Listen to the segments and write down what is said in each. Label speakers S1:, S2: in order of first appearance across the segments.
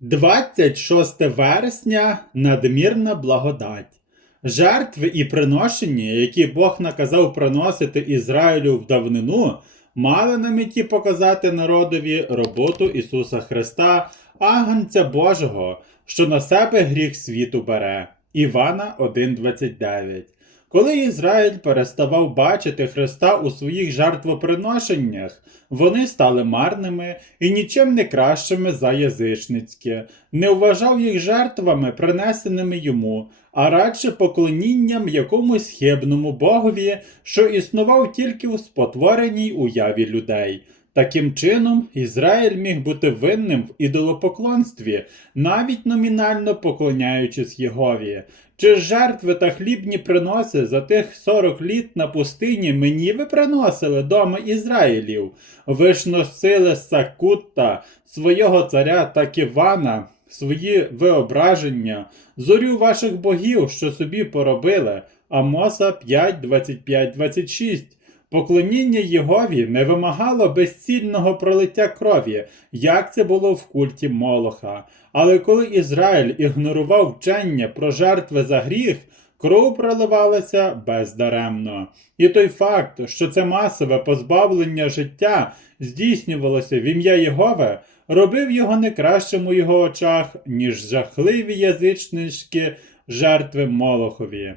S1: 26 вересня надмірна благодать. Жертви і приношення, які Бог наказав приносити Ізраїлю в давнину, мали на меті показати народові роботу Ісуса Христа, агнця Божого, що на себе гріх світу бере. Івана 1.29 Коли Ізраїль переставав бачити Христа у своїх жертвоприношеннях, вони стали марними і нічим не кращими за язичницькі, не вважав їх жертвами, принесеними йому, а радше поклонінням якомусь хибному богові, що існував тільки в спотвореній уяві людей. Таким чином, Ізраїль міг бути винним в ідолопоклонстві, навіть номінально поклоняючись Єгові. Чи жертви та хлібні приноси за тих 40 літ на пустині мені ви приносили дома Ізраїлів? Ви ж носили Сакутта, свого царя та Ківана, свої виображення, зорю ваших богів, що собі поробили. Амоса 5, 25, 26. Поклоніння Єгові не вимагало безцільного пролиття крові, як це було в культі Молоха. Але коли Ізраїль ігнорував вчення про жертви за гріх, кров проливалася бездаремно. І той факт, що це масове позбавлення життя здійснювалося в ім'я Єгове, робив його не кращим у його очах, ніж жахливі язичницькі жертви Молохові.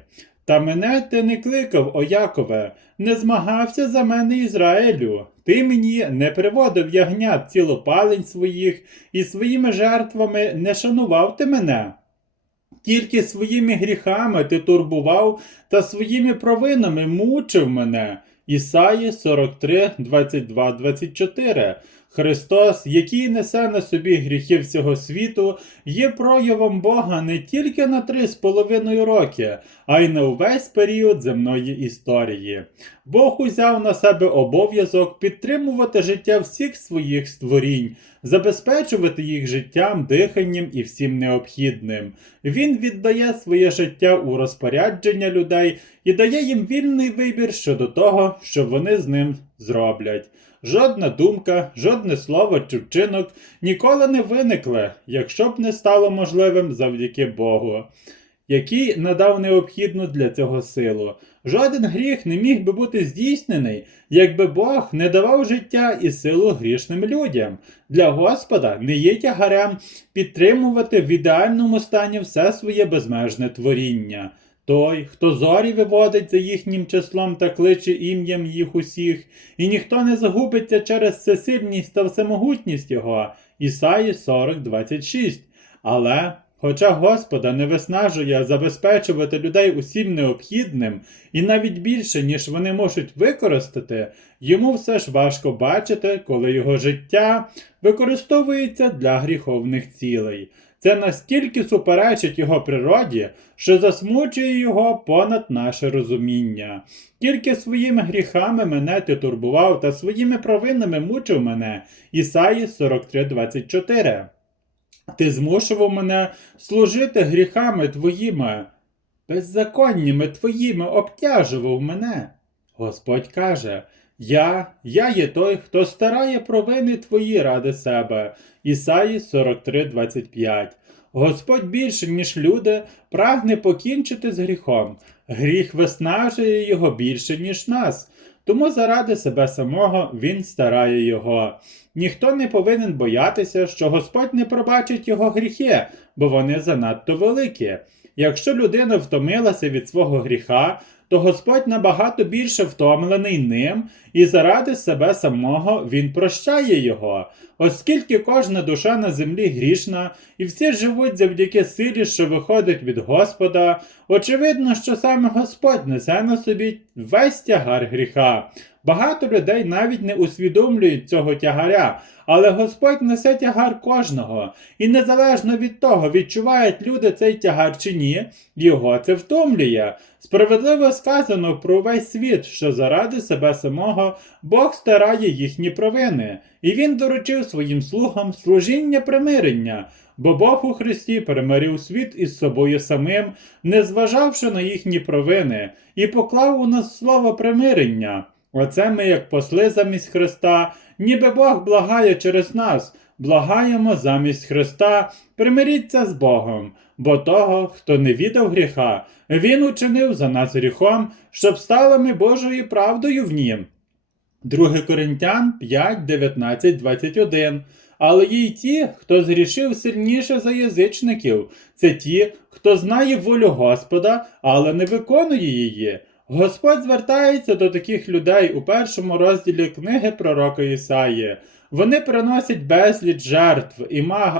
S1: Та мене ти не кликав, о Якове, не змагався за мене Ізраїлю. Ти мені не приводив ягнят цілопалень своїх, і своїми жертвами не шанував ти мене. Тільки своїми гріхами ти турбував та своїми провинами мучив мене. Ісаї 43, 22, 24. Христос, який несе на собі гріхи всього світу, є проявом Бога не тільки на три з половиною роки, а й на увесь період земної історії. Бог узяв на себе обов'язок підтримувати життя всіх своїх створінь, забезпечувати їх життям, диханням і всім необхідним. Він віддає своє життя у розпорядження людей і дає їм вільний вибір щодо того, що вони з ним зроблять. Жодна думка, жодне слово чи вчинок ніколи не виникли, якщо б не стало можливим завдяки Богу, який надав необхідну для цього силу. Жоден гріх не міг би бути здійснений, якби Бог не давав життя і силу грішним людям. Для Господа не є тягарем підтримувати в ідеальному стані все своє безмежне творіння. Той, хто зорі виводить за їхнім числом та кличе ім'ям їх усіх, і ніхто не загубиться через всесильність та всемогутність його. Ісаї 40.26. Але, хоча Господа не виснажує забезпечувати людей усім необхідним, і навіть більше, ніж вони можуть використати, йому все ж важко бачити, коли його життя використовується для гріховних цілей. Це настільки суперечить його природі, що засмучує його понад наше розуміння. Тільки своїми гріхами мене ти турбував та своїми провинами мучив мене. Ісаї 43.24. Ти змушував мене служити гріхами твоїми, беззаконнями твоїми обтяжував мене. Господь каже. Я, я є той, хто старає провини твої ради себе. Ісаї 43.25. Господь більше, ніж люди, прагне покінчити з гріхом. Гріх виснажує його більше, ніж нас. Тому заради себе самого він старає його. Ніхто не повинен боятися, що Господь не пробачить його гріхи, бо вони занадто великі. Якщо людина втомилася від свого гріха, то Господь набагато більше втомлений ним, і заради себе самого Він прощає його, оскільки кожна душа на землі грішна, і всі живуть завдяки силі, що виходить від Господа, очевидно, що саме Господь несе на собі весь тягар гріха. Багато людей навіть не усвідомлюють цього тягаря, але Господь несе тягар кожного, і незалежно від того, відчувають люди цей тягар чи ні, його це втомлює. Справедливо сказано про весь світ, що заради себе самого Бог старає їхні провини, і Він доручив своїм слугам служіння примирення, бо Бог у Христі перемирив світ із собою самим, не зважавши на їхні провини, і поклав у нас слово примирення. Оце ми, як посли замість Христа, ніби Бог благає через нас, благаємо замість Христа, примиріться з Богом, бо того, хто не віддав гріха, Він учинив за нас гріхом, щоб стали ми Божою правдою в нім. 2 Коринтян 5, 19, 21. Але є й ті, хто зрішив сильніше за язичників, це ті, хто знає волю Господа, але не виконує її. Господь звертається до таких людей у першому розділі книги пророка Ісаї. Вони приносять безліч жертв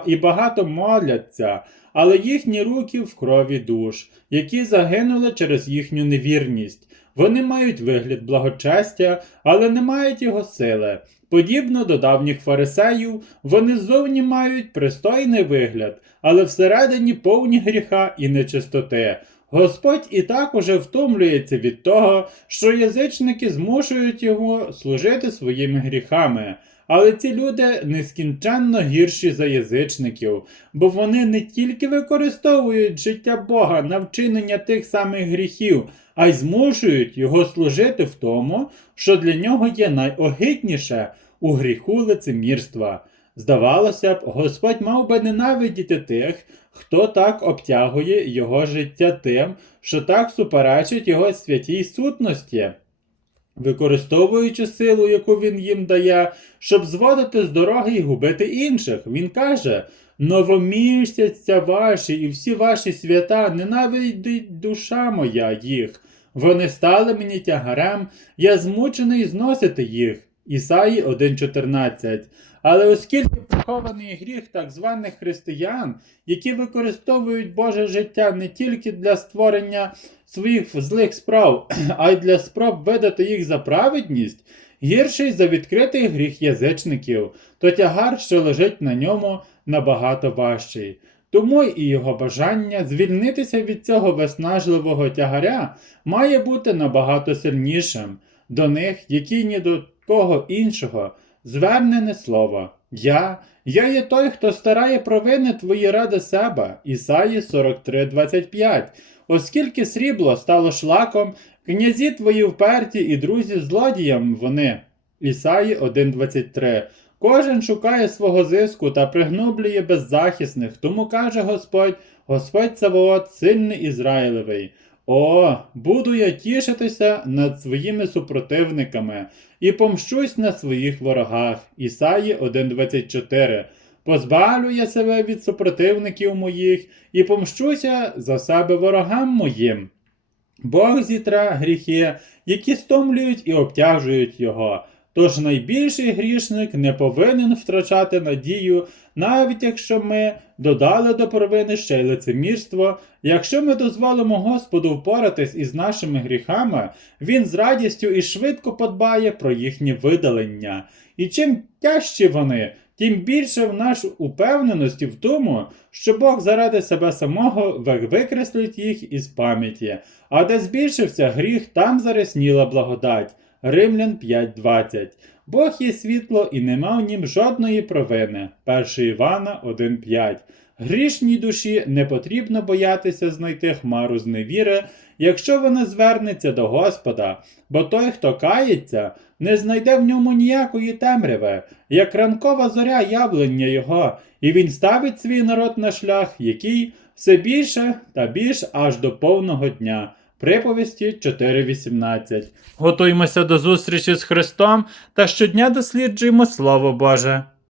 S1: і, багато моляться, але їхні руки в крові душ, які загинули через їхню невірність. Вони мають вигляд благочестя, але не мають його сили. Подібно до давніх фарисеїв, вони ззовні мають пристойний вигляд, але всередині повні гріха і нечистоти. Господь і так уже втомлюється від того, що язичники змушують його служити своїми гріхами. Але ці люди нескінченно гірші за язичників, бо вони не тільки використовують життя Бога на вчинення тих самих гріхів, а й змушують його служити в тому, що для нього є найогидніше у гріху лицемірства. Здавалося б, Господь мав би ненавидіти тих, хто так обтягує його життя тим, що так суперечить його святій сутності. Використовуючи силу, яку він їм дає, щоб зводити з дороги і губити інших, він каже: Новомісяця ваші і всі ваші свята ненавидить душа моя їх. Вони стали мені тягарем, я змучений зносити їх. Ісаї 1.14. Але оскільки прихований гріх так званих християн, які використовують Боже життя не тільки для створення своїх злих справ, а й для спроб видати їх за праведність, гірший за відкритий гріх язичників, то тягар, що лежить на ньому, набагато важчий. Тому і його бажання звільнитися від цього виснажливого тягаря має бути набагато сильнішим. До них, які ні до кого іншого, звернене слово. Я, я є той, хто старає провини твої ради себе. Ісаї 43.25. Оскільки срібло стало шлаком, князі твої вперті і друзі злодіям вони. Ісаї 1.23. Кожен шукає свого зиску та пригноблює беззахисних, тому каже Господь, Господь Савоот, сильний Ізраїлевий. О, буду я тішитися над своїми супротивниками і помщусь на своїх ворогах. Ісаї 1.24. Позбавлю я себе від супротивників моїх і помщуся за себе ворогам моїм. Бог зітре гріхи, які стомлюють і обтяжують його. Тож найбільший грішник не повинен втрачати надію, навіть якщо ми додали до провини ще й лицемірство. Якщо ми дозволимо Господу впоратись із нашими гріхами, Він з радістю і швидко подбає про їхнє видалення. І чим тяжчі вони, тим більше в нас упевненості в тому, що Бог заради себе самого викреслить їх із пам'яті, а де збільшився гріх, там зарясніла благодать. Римлян 5.20. Бог є світло і нема в нім жодної провини. 1 Івана 1.5. Грішній душі не потрібно боятися знайти хмару з невіри, якщо вона звернеться до Господа, бо той, хто кається, не знайде в ньому ніякої темряви, як ранкова зоря явлення його, і він ставить свій народ на шлях, який все більше та більш аж до повного дня. Приповісті 4.18. Готуймося до зустрічі з Христом та щодня досліджуємо Слово Боже.